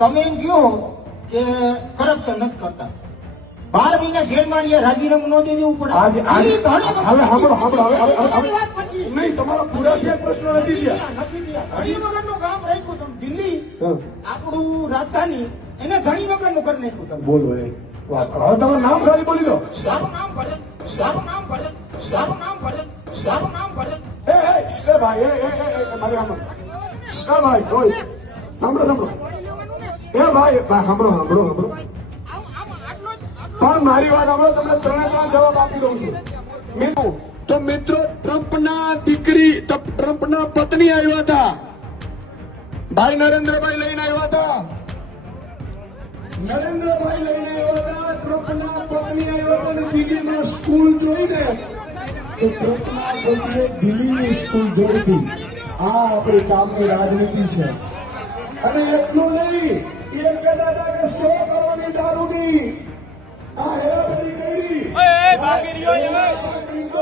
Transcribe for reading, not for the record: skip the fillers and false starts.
તમે એમ કહો કે કરપ્શન નથી કરતા, 12 મહિના જેલમાં રહ્યા, રાજીનામું ન દઈ દેવું પડે. આજે દિલ્હી ઘણી વખત હવે સાંભળો તમારી વાત પછી. નહીં, તમારા પૂરા થયા પ્રશ્ન નથી થયા. નથી થયા. ધણી વગરનું કામ રાખ્યું તમે. દિલ્હી આપણું રાજધાની એને ધણી વગરનું કરી નાખ્યું તમે. બોલો એ વાત. હવે તમારું નામ ખાલી બોલી દો. મારું નામ ભરત, મારું નામ ભરત, મારું નામ ભરત, મારું નામ ભરત. એ ભાઈ મારી સાંભળો. ભાઈ કોઈ સાંભળો. એ ભાઈ સાંભળો. પણ મારી વાત સાંભળો, તમને ત્રણ જવાબ આપી દઉં છું. તો મિત્રો, ટ્રમ્પના પત્ની આવ્યા હતા, ભાઈ નરેન્દ્રભાઈ લઈને આવ્યા હતા. ટ્રમ્પના પત્ની આવ્યા હતા અને દિલ્હીમાં સ્કૂલ જોઈને તો ટ્રમ્પના પત્નીએ દિલ્હીની સ્કૂલ જોઈ હતી. આ આપણી કામની રાજનીતિ છે. અને એટલું નહીં, એ કહેતા હતા કે 100 કરોડની દારૂની આ હેરાફેરી કરી.